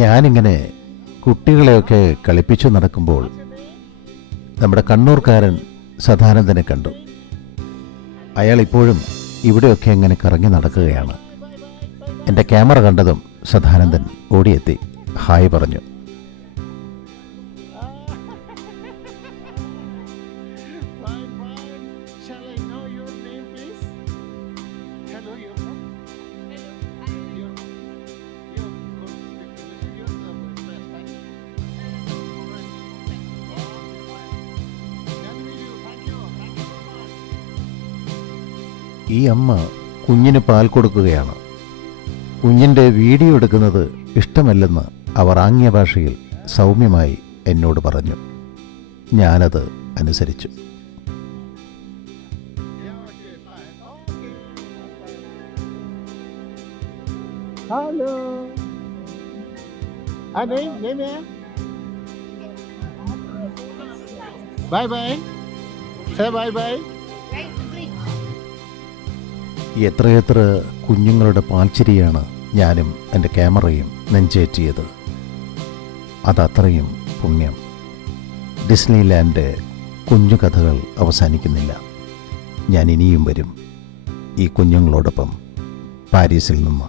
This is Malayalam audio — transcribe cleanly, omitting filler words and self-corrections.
ഞാനിങ്ങനെ കുട്ടികളെയൊക്കെ കളിപ്പിച്ചു നടക്കുമ്പോൾ നമ്മുടെ കണ്ണൂർക്കാരൻ സദാനന്ദനെ കണ്ടു. അയാൾ ഇപ്പോഴും ഇവിടെയൊക്കെ ഇങ്ങനെ കറങ്ങി നടക്കുകയാണ്. എൻ്റെ ക്യാമറ കണ്ടതും സദാനന്ദൻ ഓടിയെത്തി ഹായ് പറഞ്ഞു. ഈ അമ്മ കുഞ്ഞിന് പാൽ കൊടുക്കുകയാണ്. കുഞ്ഞിൻ്റെ വീഡിയോ എടുക്കുന്നത് ഇഷ്ടമല്ലെന്ന് അവർ ആംഗ്യ ഭാഷയിൽ സൗമ്യമായി എന്നോട് പറഞ്ഞു. ഞാനത് അനുസരിച്ചു. Halo. Name ya? Bye bye. Say bye bye. എത്രയെത്ര കുഞ്ഞുങ്ങളുടെ പാൽച്ചിരിയാണ് ഞാനും എൻ്റെ ക്യാമറയും നെഞ്ചേറ്റിയത്. അതത്രയും പുണ്യം. ഡിസ്നിലാൻഡ് കുഞ്ഞു കഥകൾ അവസാനിക്കുന്നില്ല. ഞാൻ ഇനിയും വരും ഈ കുഞ്ഞുങ്ങളോടൊപ്പം പാരീസിൽ നിന്ന്.